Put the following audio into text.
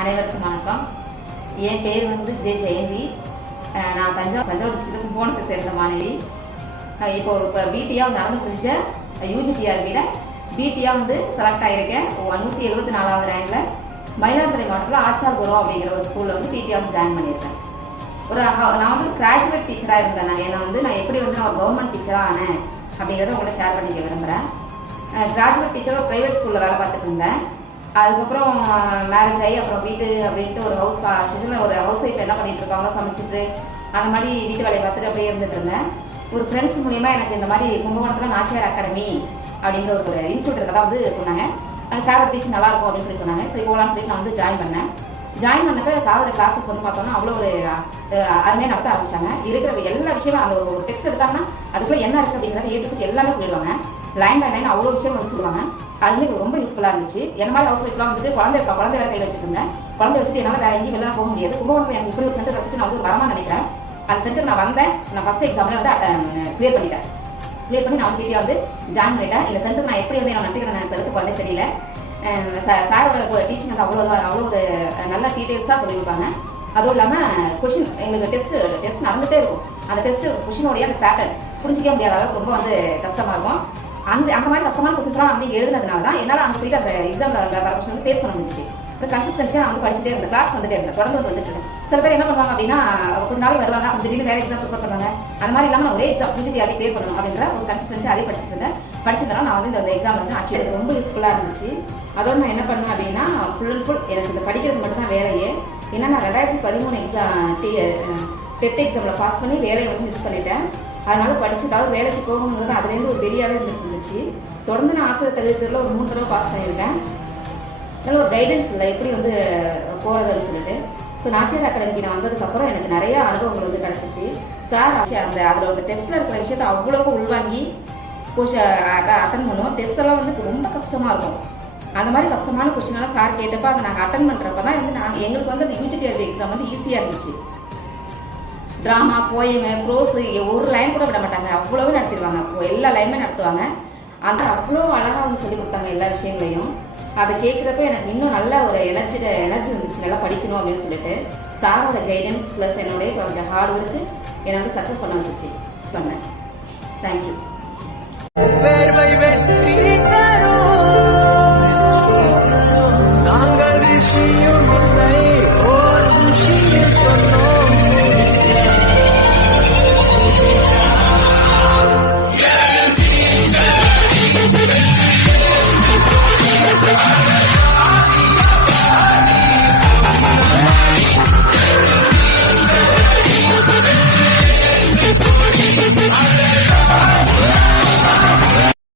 அனைவருக்கும் வணக்கம். என் பேர் வந்து ஜே ஜெயந்தி. நான் தஞ்சாவூர் தஞ்சாவூர் டிஸ்ட்ரிக்ட் கும்போணத்தை சேர்ந்த மாணவி. இப்போ இப்போ பிடியாக நடந்து முடிஞ்ச யூஜிடிஆர்பியில் பிடியாக வந்து செலக்ட் ஆகியிருக்கேன் நூற்றி எழுபத்தி நாலாவது ரேங்கில் மயிலாடுதுறை மாவட்டத்தில் ஆச்சார்புரம் அப்படிங்கிற ஒரு ஸ்கூலில் வந்து பிடியாக வந்து ஜாயின் பண்ணியிருக்கேன். ஒரு நான் வந்து கிராஜுவேட் டீச்சராக இருந்தேன் நான். ஏன்னா வந்து நான் எப்படி வந்து நான் கவர்மெண்ட் டீச்சராக ஆனேன் அப்படிங்கிறத உங்கள்கிட்ட ஷேர் பண்ணிக்க விரும்புகிறேன் கிராஜுவேட் டீச்சராக ப்ரைவேட் ஸ்கூலில் வேலை பார்த்துட்டு இருந்தேன். அதுக்கப்புறம் மேரேஜ் ஆகி அப்புறம் வீட்டு அப்படின்ட்டு ஒரு ஹவுஸ் ஷெட்யூலில் ஒரு ஹவுஸ் ஒய்ஃப் என்ன பண்ணிட்டு இருப்பாங்க சமைச்சிட்டு அந்த மாதிரி வீட்டு வேலையை பார்த்துட்டு அப்படியே இருந்துட்டு இருந்தேன். ஒரு ஃப்ரெண்ட்ஸ் மூலியமா எனக்கு இந்த மாதிரி கும்பகோணத்தில் நாச்சியார் அகாடமி அப்படிங்கிற ஒரு இன்ஸ்டியூட் இருக்கதா வந்து சொன்னாங்க. அங்கே சார் டீச் நல்லா இருக்கும் அப்படின்னு சொல்லி சொன்னாங்க. சரி போகலான்னு சொல்லி நான் வந்து ஜாயின் பண்ணேன். ஜாயின் பண்ணப்ப சாரோட கிளாஸஸ் வந்து பார்த்தோம்னா அவ்வளோ ஒரு அருமையாக நடத்த ஆரம்பிச்சாங்க. இருக்கிற எல்லா விஷயமும் அந்த ஒரு டெக்ஸ்ட் எடுத்தாங்கன்னா அதுக்குள்ள என்ன இருக்கு அப்படிங்கிறத ஏபிசி எல்லாமே சொல்லிடுவாங்க. லைன் பை லைன் அவ்வளோ விஷயம் வந்து சொல்லுவாங்க. அது வந்து எனக்கு ரொம்ப யூஸ்ஃபுல்லாக இருந்துச்சு. என்ன மாதிரி ஹவுஸ் ஒய்ஃப்லாம் வந்துட்டு குழந்தை இருக்கா குழந்தை வேற கையில் வச்சிருந்தேன் குழந்தை வச்சுட்டு என்னால் வேற எங்கேயும் வெளில போக முடியாது. கும்பகோணத்தில் எனக்கு இப்படி ஒரு சென்டர் வச்சுட்டு நான் வந்து வரமா நினைக்கிறேன். அந்த சென்டர் நான் வந்தேன். நான் ஃபஸ்ட் எக்ஸாமில் வந்து கிளியர் பண்ணிட்டேன். கிளியர் பண்ணி நான் வீட்டில் வந்து ஜாயின் பண்ணிட்டேன். இந்த சென்டர் நான் எப்படி வந்து நான் நன்றிகளை நான் செலுத்த போறேனே தெரியல. சாரோட டீச்சிங் வந்து அவ்வளோ அவ்வளோ ஒரு நல்ல டீட்டெயில்ஸாக சொல்லி கொடுப்பாங்க அதுவும் இல்லாமல் கொஷின் எங்களுக்கு டெஸ்ட் டெஸ்ட் நடந்துகிட்டே இருக்கும். அந்த டெஸ்ட் கொஷினோடைய அந்த பேட்டர்ன் புரிஞ்சிக்க முடியாத அளவுக்கு ரொம்ப வந்து கஷ்டமாக இருக்கும். அந்த அந்த மாதிரி கஷ்டமான கொஸ்டின்ஸ்லாம் வந்து எழுதுனதுனால தான் என்னால் அங்கே போயிட்டு அந்த எக்ஸாமில் வர கொஸ்டின் வந்து ஃபேஸ் பண்ண முடிஞ்சுச்சு. அப்புறம் கன்சிஸ்டன்சியாக நான் வந்து படிச்சுட்டே இருந்தேன். கிளாஸ் வந்துட்டே இருந்தேன். தொடர்ந்து வந்துட்டு இருந்தேன் சில பேர் என்ன பண்ணுவாங்க அப்படின்னா கொஞ்ச நாளைக்கு வருவாங்க. அப்படி திடீர்னு வேற எக்ஸாம் ப்ரிப்பேர் பண்ணுவாங்க. அந்த மாதிரி இல்லாமல் நான் ஒரே எக்ஸாம் யூஜிடி அதே க்ளியர் பண்ணணும் அப்படின்ற ஒரு கன்சிஸ்டன்சி அதே படிச்சுட்டு இருந்தேன். படிச்சதுனால நான் வந்து இந்த எக்ஸாம் வந்து ஆக்சுவலி ரொம்ப யூஸ்ஃபுல்லாக இருந்துச்சு. அதோட நான் என்ன பண்ணேன் அப்படின்னா ஃபுல் அண்ட் ஃபுல் எனக்கு இந்த படிக்கிறது மட்டும் தான் வேலையே. ஏன்னா நான் ரெண்டாயிரத்தி பதிமூணு எக்ஸாம் டி டெட் எக்ஸாமில் பாஸ் பண்ணி வேலையை வந்து மிஸ் பண்ணிட்டேன். அதனால படிச்சதாவது வேலைக்கு போகணுங்கிறது அதுலேருந்து ஒரு பெரியாவே இருந்துருந்துச்சு இருந்துச்சு. தொடர்ந்து நான் ஆசிரியர் தகுதியில் ஒரு மூணு தடவை பாஸ் பண்ணியிருக்கேன். நல்ல ஒரு கைடன்ஸ் இல்லை எப்படி வந்து போகிறதுன்னு சொல்லிட்டு. ஸோ நாச்சியார் அகாடமிக்கு நான் வந்ததுக்கப்புறம் எனக்கு நிறைய அனுபவங்கள் வந்து கிடச்சிச்சு. சார் அந்த அதில் வந்து டெஸ்ட்டில் இருக்கிற விஷயத்த அவ்வளோக்கு உள்வாங்கி கொஷ அட்டன் பண்ணுவோம். டெஸ்ட் எல்லாம் வந்து ரொம்ப கஷ்டமாக இருக்கும். அந்த மாதிரி கஷ்டமான கொஸ்டினெல்லாம் சார் கேட்டப்போ அதை நாங்கள் அட்டன் பண்ணுறப்ப தான் வந்து நாங்கள் எங்களுக்கு வந்து அந்த யூஜிடிஆர்பி எக்ஸாம் வந்து ஈஸியாக இருந்துச்சு. ட்ராமா போயமு ப்ரோஸ் ஒரு லைன் கூட விட மாட்டாங்க. அவ்வளவு நடத்திடுவாங்க. எல்லா லைனுமே நடத்துவாங்க. அந்த அவ்வளோ அழகாக வந்து சொல்லி கொடுத்தாங்க எல்லா விஷயங்களையும். அதை கேட்குறப்ப எனக்கு இன்னும் நல்ல ஒரு எனர்ஜி எனர்ஜி வந்துச்சு. நல்லா படிக்கணும் அப்படின்னு சொல்லிட்டு சாரோட கைடன்ஸ் ப்ளஸ் என்னுடைய கொஞ்சம் ஹார்ட் ஒர்க்கு என்னை வந்து சக்ஸஸ் பண்ண வச்சுச்சு. பண்ணேன் தேங்க்யூ